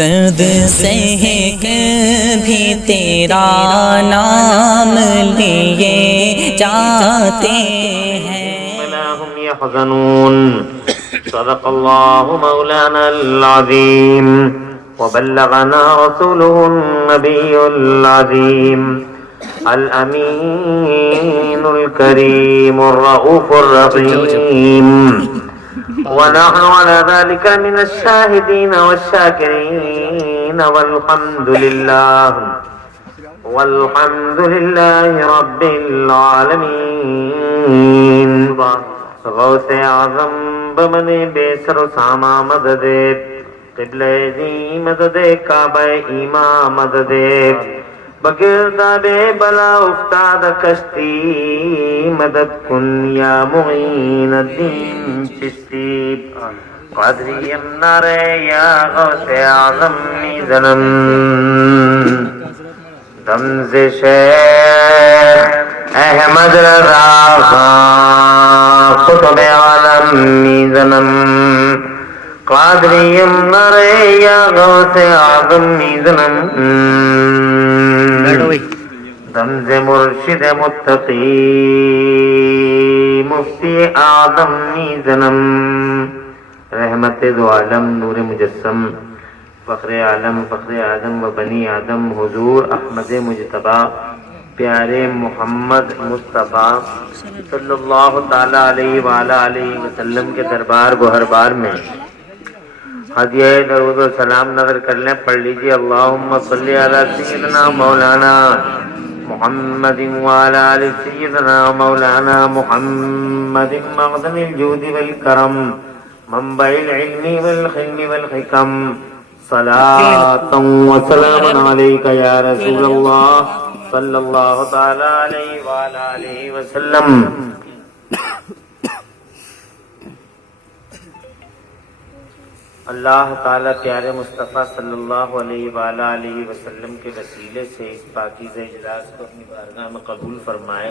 درد سہ کبھی تیرا نام لیے جاتے ہیں ولا هم يحزنون صدق الله مولانا العظيم وبلغنا رسوله النبي العظيم الأمين الكريم الرؤوف الرحيم ونحن على ذلك من الشاهدين والشاكرين والحمد لله رب العالمين غوث اعظم بمن بیسر و ساما مدد قبلہ دی مدد کعبہ ایما مدد بگرداب بلا افتاد کشتی مدد کن یا معین الدین چشتی قادری امنار یا غوث اعظم میزنم دمز شیخ احمد رضا خان قطب عالم میزنم قادری امنار یا غوث اعظم میزنم دمز مرشد متقی مفتی اعظم میزنم رحمت دو عالم نور مجسم فخر عالم فخر آدم و بنی آدم حضور احمد مجتبی پیارے محمد مصطفیٰ صلی اللہ تعالی علیہ وآلہ علیہ وسلم کے دربار گوہر بار میں ہدیہ درود و سلام نظر کر لیں. پڑھ لیجیے اللہم صلی علی سیدنا مولانا محمد وعلی آل سیدنا مولانا محمد معدن الجود والکرم منبع العلم والخلم والحکم صلاة و سلام علیک یا رسول اللہ صلی اللہ تعالی علیہ وآلہ علیہ وسلم. اللہ تعالیٰ پیارے مصطفیٰ صلی اللہ علیہ وآلہ علیہ وسلم کے وسیلے سے اس پاکیزہ اجلاس کو اپنی بارگاہ میں قبول فرمائے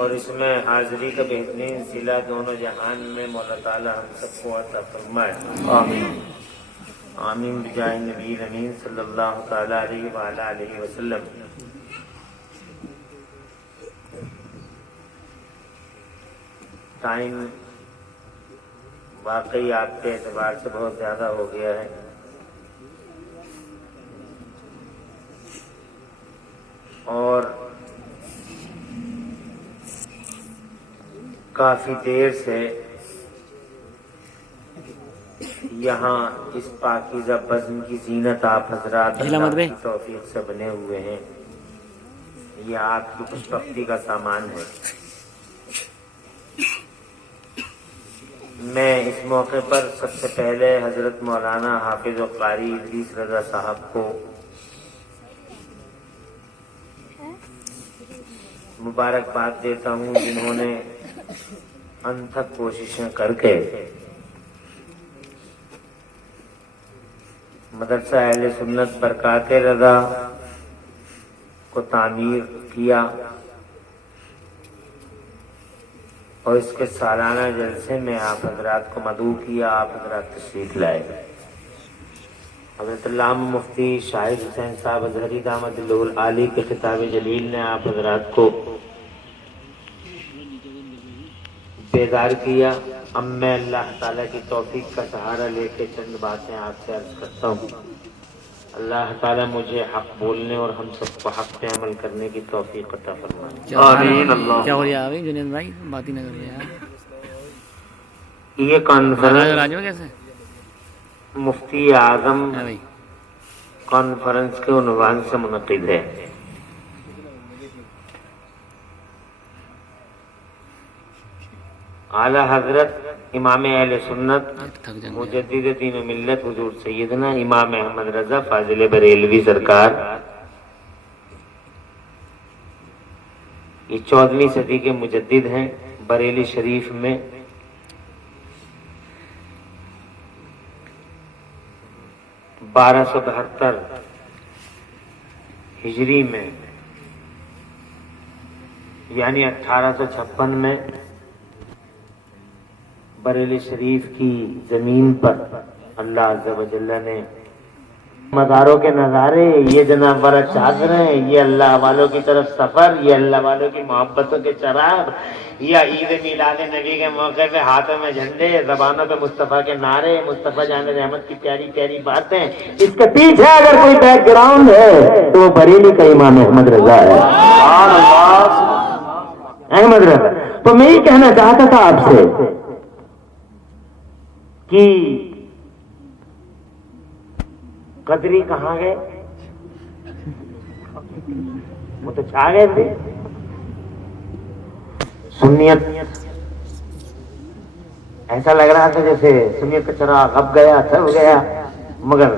اور اس میں حاضری کا بہترین صلہ دونوں جہان میں مولا تعالیٰ ہم سب کو عطا فرمائے. آمین آمین بجائے نبی امین صلی اللہ تعالیٰ علیہ وآلہ علیہ وسلم. ٹائم واقعی آپ کے اعتبار سے بہت زیادہ ہو گیا ہے اور کافی دیر سے یہاں اس پاکیزہ بزم کی زینت آپ حضرات اللہ کی توفیق سے بنے ہوئے ہیں. یہ آپ کی خوش بختی کا سامان ہے. میں اس موقع پر سب سے پہلے حضرت مولانا حافظ و قاری ادریس رضا صاحب کو مبارکباد دیتا ہوں جنہوں نے انتھک کوششیں کر کے مدرسہ اہل سنت برکات رضا کو تعمیر کیا اور اس کے سالانہ جلسے میں آپ حضرات کو مدعو کیا. آپ حضرات تشریف لائے. حضرت علامہ مفتی شاہد حسین صاحب ازہری دامت اللہ العالی کے خطاب جلیل نے آپ حضرات کو بیدار کیا. اب میں اللہ تعالیٰ کی توفیق کا سہارا لے کے چند باتیں آپ سے عرض کرتا ہوں. اللہ تعالیٰ مجھے حق بولنے اور ہم سب کو حق پہ عمل کرنے کی توفیق عطا فرمائے. آمین. اللہ کیا ہو رہا ہے جنید بھائی بات ہی نہ کر رہے ہیں. یہ کانفرنس راجو کیسے مفتی اعظم کانفرنس کے عنوان سے منعقد ہے. اعلی حضرت امام اہل سنت مجدد دین و ملت حضور سیدنا امام احمد رضا فاضل بریلوی سرکار یہ 14ویں صدی کے مجدد ہیں. بریلی شریف میں 1272 ہجری میں یعنی 1856 میں بریلی شریف کی زمین پر اللہ عز و جل نے मज़ारों के नज़ारे, ये जनाब वाला चादरें, ये अल्लाह वालों की तरफ सफर, ये अल्लाह वालों की मोहब्बतों के चराग, या ईद मिलाद नबी के मौके पे हाथों में झंडे, ज़बानों पे मुस्तफ़ा के नारे, मुस्तफ़ा जान रहमत की प्यारी प्यारी बातें, इसके पीछे अगर कोई बैकग्राउंड है तो वो बरेली का इमाम अहमद रजा है। अहमद रजा। तो मैं ये कहना चाहता था आपसे कि कदरी कहाँ गए? वो तो छा गए थे। सुन्नियत ऐसा लग रहा था जैसे सुन्नियत का चराग अब गया, थब गया, मगर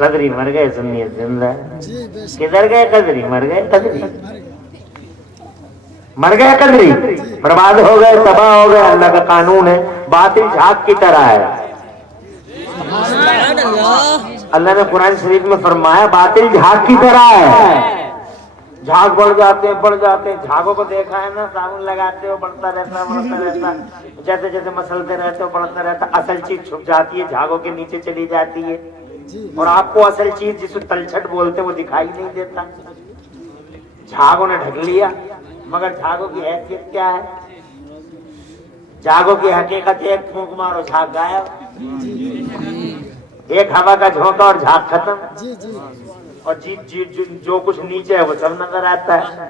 कदरी मर गए, सुन्नियत जिंदा है। किधर गए कदरी? मर गए कदरी, मर गए कदरी, बर्बाद हो गए, तबाह हो गए। अल्लाह का कानून है, बातिल झाग की तरह है। अल्लाह ने कुरान शरीफ में फरमाया बातिल झाग की तरह है। झाग बढ़ जाते हैं, बढ़ जाते हैं। झागों को देखा है ना, साबुन लगाते हो बढ़ता रहता, बढ़ता रहता, जैसे जैसे मसलते रहते हो बढ़ता रहता। असल चीज छुप जाती है, झागों के नीचे चली जाती है, और आपको असल चीज जिसको तलछट बोलते वो दिखाई नहीं देता। झागों ने ढक लिया, मगर झागों की हैसियत क्या है? झागों की हकीकत एक फूंक मारो झाग गायब, एक हवा का झोंका और झाग खत्म, और जो कुछ नीचे है वो सब नजर आता है।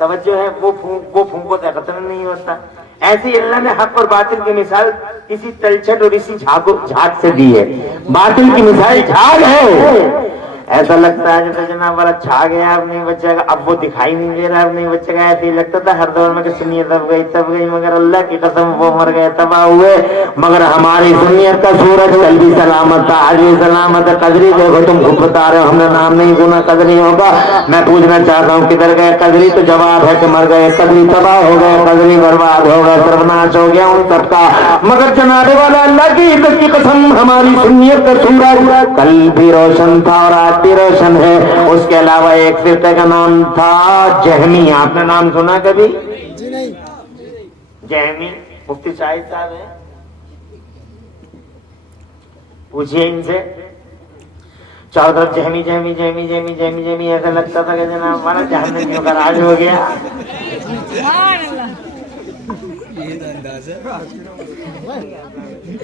तवज्जो है, वो फूंको तो खत्म नहीं होता। ऐसे ही अल्लाह ने हक और बातिल की मिसाल इसी तलछट और इसी झाग से दी है। बातिल की मिसाल झाग है, ऐसा लगता है जैसे जनाब वाला छा गया, अब नहीं बचेगा, अब वो दिखाई नहीं दे रहा, अब नहीं बचेगा। ऐसे ही लगता था हर दौर में कि सुन्नियत तब गई, मगर अल्लाह की कसम वो मर गए, तबाह हुए। मगर हमारी सुन्नियत का सूरज कल भी सलामत था, आज भी सलामत है। कदरी देखो, तुम खुद बता रहे हो हमने नाम नहीं सुना कदरी होगा। मैं पूछना चाहता हूँ किधर गए कदरी? तो जवाब है कि मर गए कदरी, तबाह हो गए कदरी, बर्बाद हो गए, सर्वनाश हो गया उन सबका। मगर जनाबे वाला अल्लाह की इज्जत की कसम, हमारी सुन्नियत का सूरज कल भी रोशन था और आज भी रोशन है। उसके अलावा एक फिरके का नाम था जहमी। आपने नाम सुना कभी? जी नहीं। जहमी मुफ्ती शाहिद साहब है, पूछिए इनसे। चारों तरफ जहमी जहमी जहमी जहमी जहमी जहमी, ऐसा लगता था कि जनाब हमारा जहन्नमियों का राज हो गया।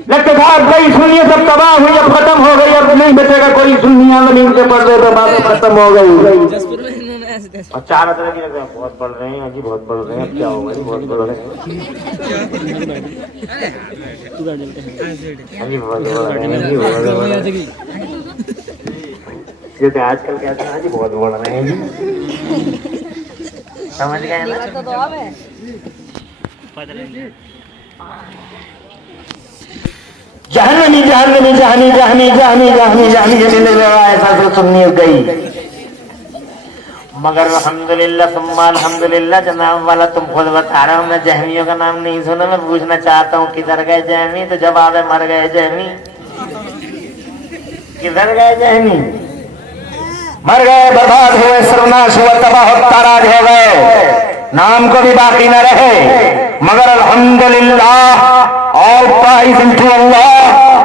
लगता था अब गई सुन्नियत, सब तबाह हुई, अब खत्म हो गई, अब नहीं बचेगा कोई सुन्नियां, जमीन से पड़ रहे तो बात खत्म हो गई। और चारों तरह की लगता है बहुत बढ़ रहे हैं जी, बहुत बढ़ रहे हैं, अब क्या होगा जी, बहुत बढ़ रहे हैं जी, बहुत बढ़ रहे हैं जी, बहुत बढ़ रहे हैं। जैसे आजकल कहते हैं जी बहुत बढ़ रहे हैं जी, समझ गए ना? जहन्नमी जहन्नमी जहनी जहनी जहनी जहनी जहनी जहनी ऐसा से सुन्नियत गई। मगर अल्हम्दुलिल्लाह सुम्मा अल्हम्दुलिल्लाह जनाब वाला तुम खुद बता रहे हो, मैं जहमियों का नाम नहीं सुना। मैं पूछना चाहता हूँ किधर गए जहमी? तो जवाब है मर गए जहमी। किधर गए जहमी? मर गए, बर्बाद हुए, सर्वनाश हुआ, तबाह ताराज हो गए, नाम को भी बाकी न रहे। मगर अल्हम्दुलिल्लाह और प्राइज टू अल्लाह,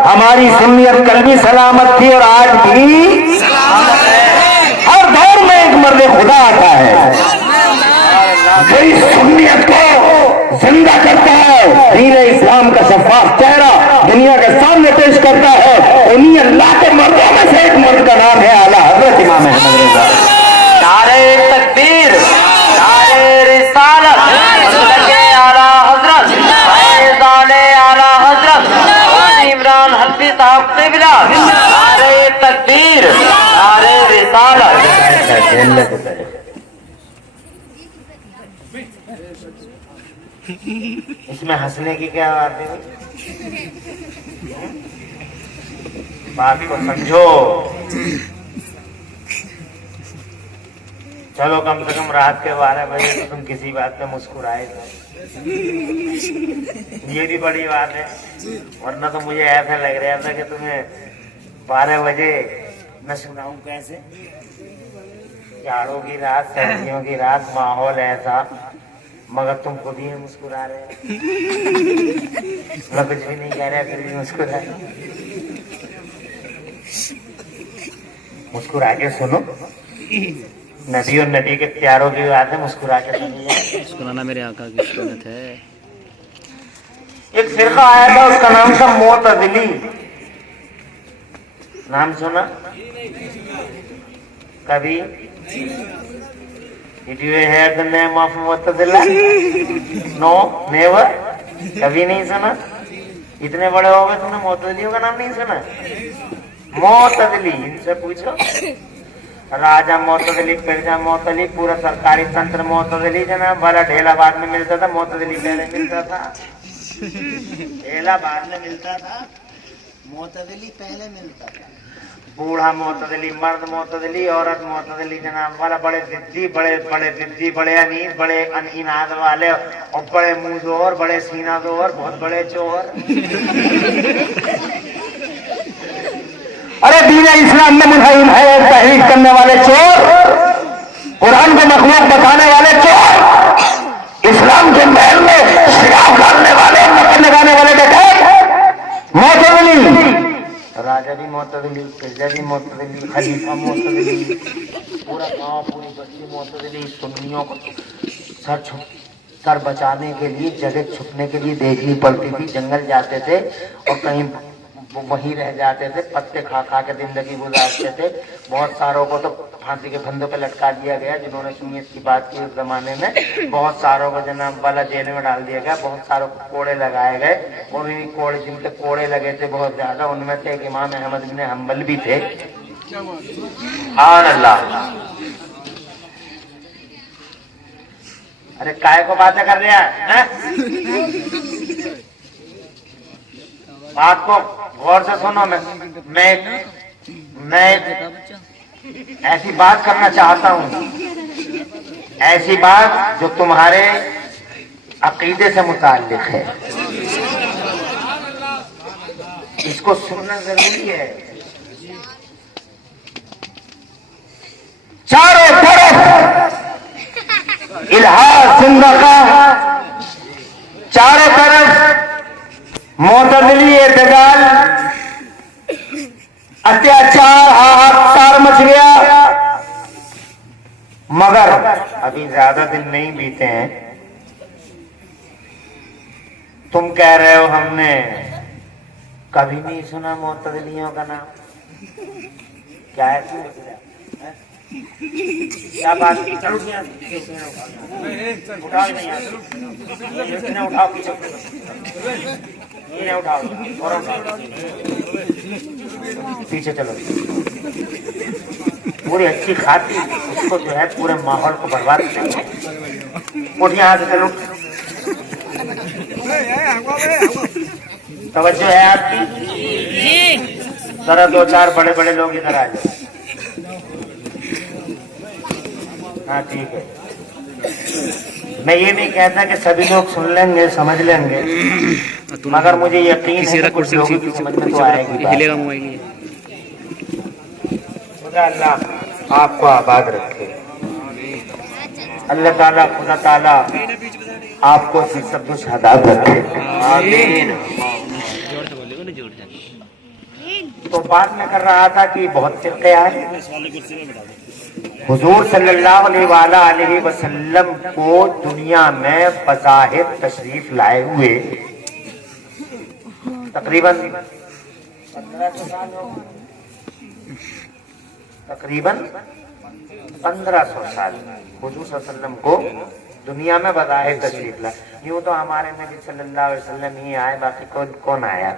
हमारी सुन्नियत कल भी सलामत थी और आज भी सलामत है। हर दौर में एक मर्द खुदा आता है, वही सुन्नियत को जिंदा करता है, दीन इस्लाम का शफाफ चेहरा दुनिया के सामने पेश करता है। उन्हीं अल्लाह के मर्दों में से एक मर्द का नाम है आला हजरत इमाम अहमद रजा। नारे तकबीर, नारे रिसालत, आला हजरत, आला हजरत इमरान हस्बी साहब क़िबला। नारे तकबीर, नारे रिसालत। इसमें हंसने की क्या बात है? बात को समझो। चलो कम से कम रात के 12 बजे तो तुम किसी बात पे मुस्कुराए थे, ये भी बड़ी बात है। वरना तो मुझे ऐसा लग रहा था कि तुम्हें 12 बजे मैं सुनाऊं कैसे। जाड़ों की रात, सर्दियों की रात, माहौल ऐसा, मगर तुम खुद ही मुस्कुरा रहे हो। मैं कुछ भी नहीं कह रहा, फिर भी मुस्कुरा रहे। मुस्कुरा के सुनो, नदी और नदी के प्यारों की बात है, मुस्कुरा के सुनिए। मुस्कुराना मेरे आका की सुन्नत है। एक फिरका आया था, उसका नाम था मोतजिली। नाम सुना कभी? Did you hear the name of Mu'tazila? No, never. कभी नहीं सुना? इतने बड़े हो गए तुमने मु'तजिलियों का नाम नहीं सुना? मु'तजिली, इनसे पूछो। राजा मु'तजिली, प्रजा मु'तजिली, पूरा सरकारी तंत्र मु'तजिली, जनाब वाला ढेला बाद में मिलता था, मु'तजिली पहले मिलता था। ढेला बाद में मिलता था, मु'तजिली पहले मिलता था। बूढ़ा मु'तजिली, मर्द मु'तजिली, औरत मु'तजिली, जनाब वाला बड़े जिद्दी, बड़े अनीस, बड़े इनाद वाले, और बड़े मुंहजोर, बड़े सीनाजोर, बहुत बड़े चोर। अरे दीन इस्लाम में मुजाहिद है, तहरीक करने वाले चोर, कुरान को मखलूक बताने वाले चोर, इस्लाम के महल में शराब डालने वाले, नकल लगाने वाले डकैत, मु'तजिली। राजा भी मु'तजिली, प्रजा भी मु'तजिली, खलीफा मु'तजिली, पूरा गांव, पूरी बस्ती मु'तजिली। सुन्नियों को सर बचाने के लिए, जगह छुपने के लिए देखनी पड़ती थी। जंगल जाते थे और कहीं वहीं रह जाते थे, पत्ते खा खा के जिंदगी गुजारते थे। बहुत सारों को तो फांसी के फंदों पे लटका दिया गया, जिन्होंने सुन्नियत की बात की उस जमाने में। बहुत सारों को जनाब वाला जेल में डाल दिया गया, बहुत सारों को कोड़े लगाए गए। और इन कोड़े, जिनके कोड़े लगे थे बहुत ज्यादा, उनमें से एक इमाम अहमद बिन हम्बल भी थे। सुभान अल्लाह। अरे काय को बातें कर रहे हैं? बात को गौर से सुनो। मैं ऐसी बात करना चाहता हूँ, ऐसी बात जो तुम्हारे अकीदे से मुताल्लिक है। इसको सुनना जरूरी है। चारों तरफ इल्हाद जिंदगा, चारों तरफ मु'तजिली, एतजाल, अत्याचार, हाहाकार मच गया। मगर अभी ज्यादा दिन नहीं बीते हैं, तुम कह रहे हो हमने कभी नहीं सुना मु'तजिलियों का नाम। क्या है तुम? क्या बात? चलो उठाओ, नहीं उठाओ, पीछे उठाओ, और पीछे चलो। पूरी अच्छी खाती उसको जो है पूरे माहौल को बर्बाद कर। उठ यहाँ से, चलो। तवज्जो है आपकी? जरा दो चार बड़े बड़े लोग इधर आ जाए। हाँ ठीक है। मैं ये नहीं कहता कि सभी लोग सुन लेंगे, समझ लेंगे, मगर मुझे यकीन है कि कुछ लोगों की समझ में तो आएगी। हिलेगा मोबाइल ये। खुदा अल्लाह आपको आबाद रखे। अल्लाह ताला, खुदा ताला आपको सब शहादत रखे। आमीन। तो बात मैं कर रहा था कि बहुत फिरके आए। हुजूर सल्लल्लाहु अलैहि वसल्लम को दुनिया में बज़ाहिर तशरीफ लाए हुए तकरीबन 1500 साल हो गए। तकरीबन 1500 साल हुजूर सल्लल्लाहु अलैहि वसल्लम को दुनिया में बज़ाहिर तशरीफ लाए। यूं तो हमारे नबी सल्लल्लाहु अलैहि वसल्लम ही आए, बाकी कौन आया?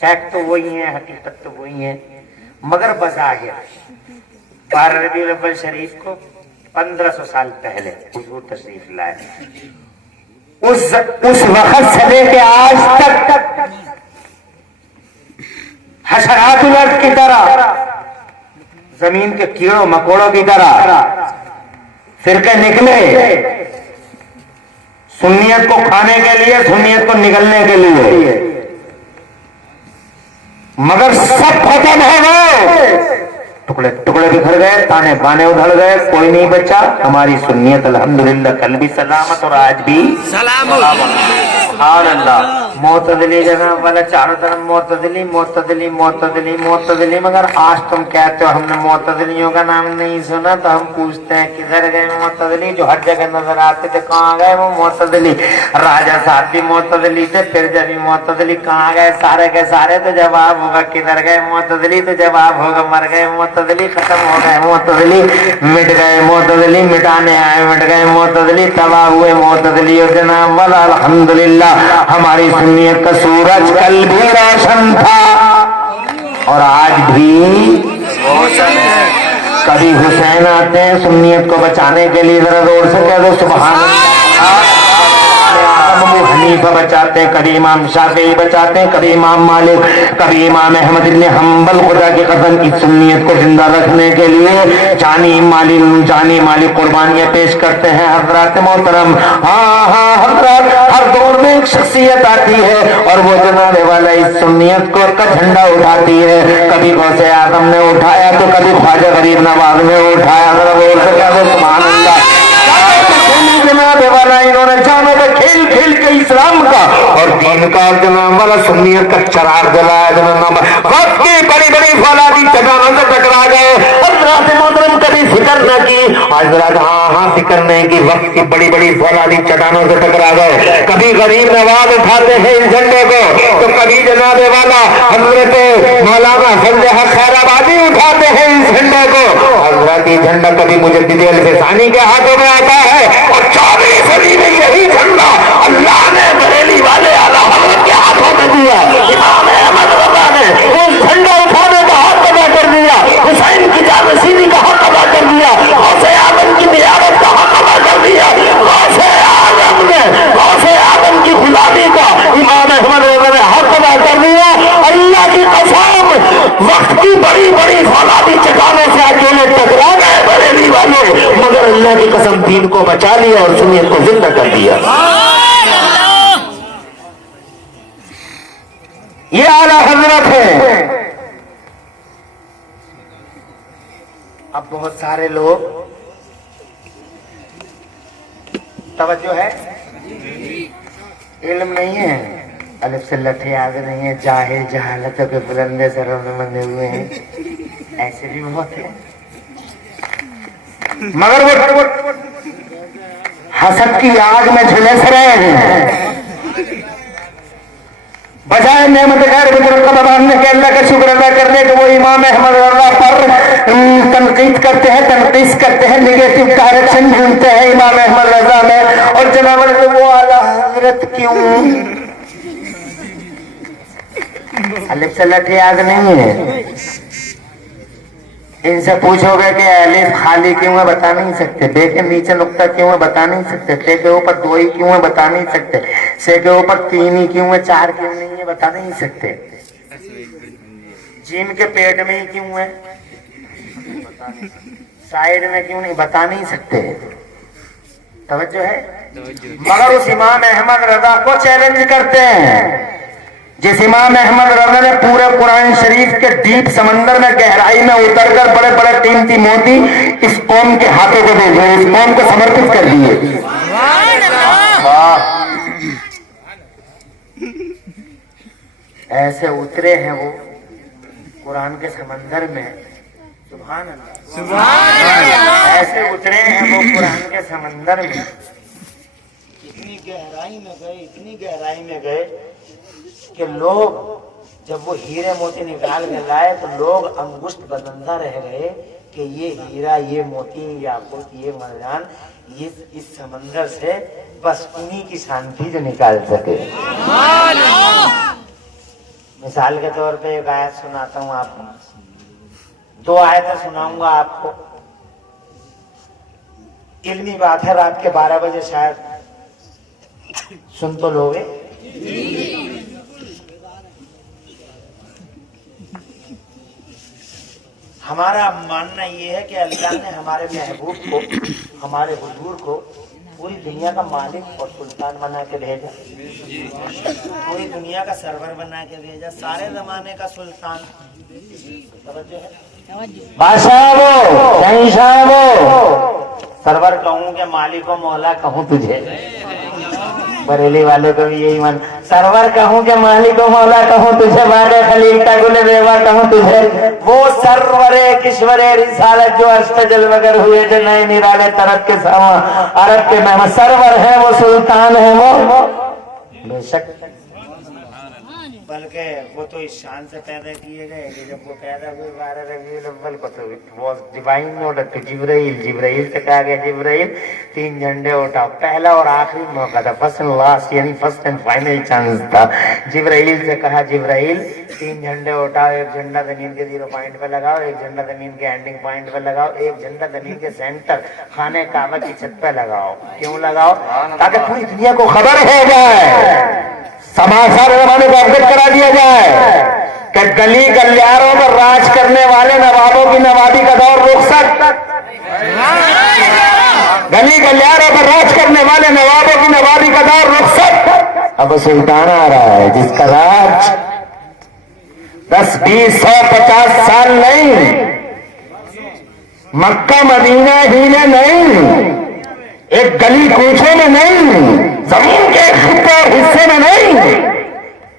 फैक्ट तो वही है, हकीकत तो वही है, मगर बज़ाहिर 12 रबीउल अव्वल शरीफ को 1500 साल पहले हुजूर तशरीफ लाए। उस वक्त से लेके आज तक हशरातुल अर्द की तरह, जमीन के कीड़ों मकोड़ों की तरह फिरके निकले, सुन्नियत को खाने के लिए, सुन्नियत को निगलने के लिए, मगर सब खत्म हो गए, टुकड़े टुकड़े बिखर गए, ताने बाने उधड़ गए, कोई नहीं बचा। हमारी सुन्नियत अल्हम्दुलिल्लाह कल भी सलामत और आज भी सलामत। सुभान अल्लाह। معتدلی جناب والا چاروں طرف معتدلی معتدلی معتدلی معتدلی، مگر آج تم کہتے ہو ہم نے معتدلیوں کا نام نہیں سنا، تو ہم پوچھتے ہیں کدھر گئے معتدلی جو ہر جگہ نظر آتے تھے، کہاں گئے وہ معتدلی؟ راجا صاحب بھی معتدلی تھے، پھر جب معتدلی کہاں گئے سارے کے سارے؟ تو جواب ہوگا کدھر گئے معتدلی، تو جواب ہوگا مر گئے معتدلی، ختم ہو گئے معتدلی، مٹ گئے معتدلی، مٹانے آئے مٹ گئے معتدلی، تباہ ہوئے معتدلی۔ اور جناب والا الحمدللہ ہماری سنیت کا سورج کل بھی روشن تھا اور آج بھی روشن ہے۔ کبھی حسین آتے ہیں سنیت کو بچانے کے لیے، ذرا زور سے کہہ دو سبحان اللہ۔ ابو حنیفہ بچاتے ہیں، کبھی امام شافعی بچاتے ہیں، کبھی امام مالک، کبھی امام احمد بن حنبل۔ خدا کی قسم اس سنیت کو زندہ رکھنے کے لیے جانی مالی قربانیاں پیش کرتے ہیں حضرات محترم۔ ہاں حضرات، ہر دور میں ایک شخصیت آتی ہے اور وہ جناب والا اس سنیت کو کا جھنڈا اٹھاتی ہے۔ کبھی غوث اعظم نے اٹھایا تو کبھی خواجہ غریب نواز نے اٹھایا، ذرا بول کے کہہ دو سبحان اللہ۔ جناب والا انہوں نے جانوں پہ کھیل کھیل کے اسلام کا اور دین کا جناب والا سنیت کا چراغ جلایا۔ جناب وقت کی بڑی بڑی فولادی چٹانوں سے ٹکرا گئے، حضرات محترم کبھی فکر نہ کی، حضرات ہاں فکر نہیں کی، وقت کی بڑی بڑی فولادی چٹانوں سے ٹکرا گئے۔ کبھی غریب نواز اٹھاتے ہیں اس جھنڈے کو، تو کبھی جناب والا حضرت مولانا فضل حق خیر آبادی اٹھاتے ہیں اس جھنڈے کو۔ حضرات یہ جھنڈا کبھی مجدد الفسانی کے ہاتھوں میں آتا ہے اور 14ویں صدی میں یہی جھنڈا اللہ نے بریلی والے اعلیٰ حضرت کے ہاتھوں میں دیا۔ امام احمد رضا نے اس جھنڈا اٹھانے کا حق ادا کر دیا، حسین کی جانشینی کا حق ادا کر دیا، غوث اعظم کی زیارت کا حق ادا کر دیا، غوث اعظم کی غلامی کا امام احمد رضا نے حق ادا کر دیا۔ اللہ کی قسم وقت کی بڑی بڑی فولادی چٹانوں سے اکیلے ٹکرا گئے بریلی والے، مگر اللہ کی قسم دین کو بچا لیا اور سنیت کو زندہ کر دیا۔ یہ اعلیٰ حضرت ہے۔ اب بہت سارے لوگ توجہ ہے، علم نہیں ہے، الف سے لٹھے یاد نہیں ہے، جاہل جہالتوں کے بلندے سروں میں بندھے ہوئے ہیں، ایسے بھی بہت ہیں، مگر وہ حسد کی آگ میں جھلس رہے ہیں، بجائے نعمت غیر مترقبہ ماننے کے اللہ کا شکر ادا کرنے کے وہ امام احمد رضا پر تنقید کرتے ہیں، تنقیص کرتے ہیں، نگیٹو ڈائریکشن ڈھونڈتے ہیں امام احمد رضا میں۔ اور جناب وہ اعلیٰ حضرت کیوں؟ الف سے لٹ یاد نہیں ہے، ان سے پوچھو گے کہ الف خالی کیوں ہے بتا نہیں سکتے، بے کے نیچے نقطہ کیوں ہے بتا نہیں سکتے، تے کے اوپر دو ہی کیوں ہے بتا نہیں سکتے، سے کے اوپر تین ہی کیوں ہے، چار کیوں نہیں ہے بتا نہیں سکتے، جیم کے پیٹ میں ہی کیوں ہے، سائیڈ میں کیوں نہیں بتا نہیں سکتے۔ توجہ ہے، مگر اس امام احمد رضا کو چیلنج کرتے ہیں جس امام احمد رضا نے پورے قرآن شریف کے ڈیپ سمندر میں گہرائی میں اتر کر بڑے بڑے قیمتی موتی اس قوم کے ہاتھوں کو دے دیے، اس قوم کو سمرپت کر دیے۔ ایسے اترے ہیں وہ قرآن کے سمندر میں، سبحان اللہ، ایسے اترے ہیں وہ قرآن کے سمندر میں، اتنی گہرائی میں گئے، اتنی گہرائی میں گئے کہ لوگ جب وہ ہیرے موتی نکال کے لائے تو لوگ انگشت بدندہ رہ گئے کہ یہ ہیرا، یہ موتی، یہ یاقوت، یہ مرجان اس سمندر سے بس انہی کی شانتی جو نکال سکے۔ مثال کے طور پہ ایک آیت سناتا ہوں آپ کو، دو آیتیں سناؤں گا آپ کو، علمی بات ہے، رات کے 12 بجے شاید سن تو لوگے۔ ہمارا ماننا یہ ہے کہ اللہ نے ہمارے محبوب کو، ہمارے حضور کو پوری دنیا کا مالک اور سلطان بنا کے بھیجا، پوری دنیا کا سرور بنا کے بھیجا، سارے زمانے کا سلطان۔ توجہ ہے، بادشاہ وہ، شہنشاہ وہ، سرور کہوں کہ مالک و مولا کہوں تجھے، बरेली वाले को भी यही मन, सरवर कहूँ के मालिक मौला कहूँ तुझे, बारे खलील का गुल बेवा कहूँ तुझे, वो सरवरे किश्वरे रिसालत जो अष्टजल वगर हुए जो नए निराले तरफ के सामा अरब के मेहमान सरवर है, वो सुल्तान है वो बेशक, बल्कि वो तो इस शान से पैदा किए गए कि जब वो पैदा हुए 12 रबीउल अव्वल को, तो वो डिवाइन ऑर्डर टू जिब्राइल से कहा गया जिब्राइल 3 झंडे उठाओ, पहला और आखिरी मौका था, फर्स्ट एंड लास्ट यानी फर्स्ट एंड फाइनल चांस था। जिब्राइल से कहा जिब्राइल 3 झंडे उठाओ, एक झंडा जमीन के 0 पॉइंट पे लगाओ, एक झंडा जमीन के एंडिंग पॉइंट पे लगाओ, एक झंडा जमीन के सेंटर खाने काबा की छत पे लगाओ। क्यों लगाओ? ताकि पूरी दुनिया को खबर हो जाए, समाचार जमाने को अवगत करा दिया जाए कि गली गलियारों पर राज करने वाले नवाबों की नवाबी का दौर रुखसत, गली गलियारों पर राज करने वाले नवाबों की नवाबी का दौर रुखसत। अब सुल्तान आ रहा है जिसका राज 10, 20, 100, 50 साल नहीं, मक्का मदीना ही में नहीं, एक गली कूचे में नहीं, जमीन के खिते और हिस्से में नहीं,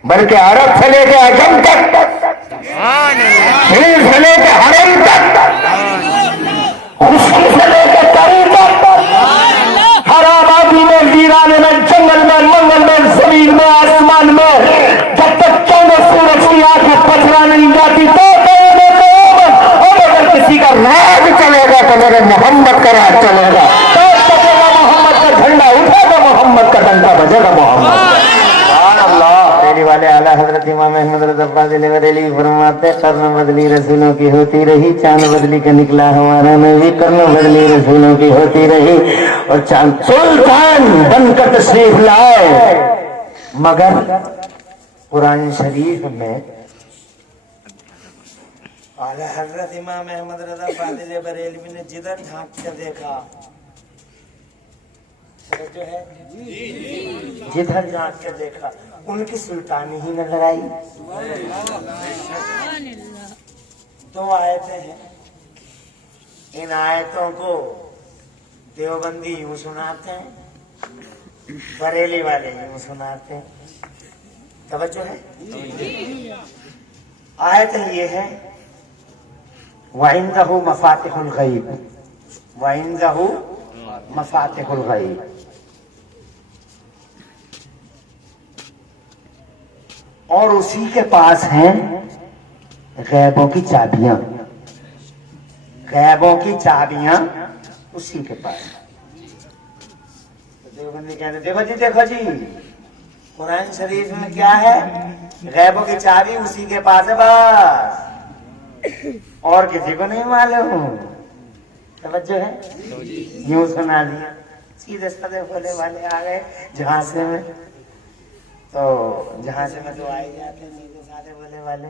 बल्कि अरब से लेके अजम तक, हिल से लेके हरम तक, खुशकी से लेके तरी तक, हर आबादी में, वीराने में, जंगल में, मंगल में, जमीन में, आसमान में, जब तक चंद्र सूरज की आंखें पथरा नहीं जाती तो और अगर किसी का राज चलेगा तो मेरे मोहम्मद का राज चलेगा, झंडा उठेगा मोहम्मद का, डंडा बजेगा मोहम्मद। बरेली वाले आला हजरत इमाम अहमद रज़ा फ़ाज़िल बरेली फरमाते, कर्न बदली रसूलों की होती रही, चांद बदली का निकला हमारा नबी, कर्न बदली रसूलों की होती रही और चांद सुल्तान बनकर तशरीफ लाए। मगर कुरान शरीफ में आला हजरत इमाम अहमद रज़ा फ़ाज़िल बरेलवी ने जिधर झांक कर देखा, जो है जिधर जांच के देखा उनकी सुल्तानी ही नजर आई। 2 आयतें हैं, इन आयतों को देवबंदी यूं सुनाते हैं, बरेली वाले यूं सुनाते हैं। तवज्जो है? आयत ये है, वइंदहु मफातिहुल गैब, वइंदहु मफातिहुल गैब, और उसी के पास हैं गैबों की चाबियां, गैबों की चाबियां उसी के पास। तो देवबंदी कहते देखो जी कुरान शरीफ में क्या है, गैबों की चाबी उसी के पास है बस, और किसी को नहीं मालूम। तवज्जो है? यूं सुना दिया, सीधे साधे भोले वाले आ गए झांसे में, तो जहां से में तो आ ही जाते हैं सीधे साधे भोले वाले।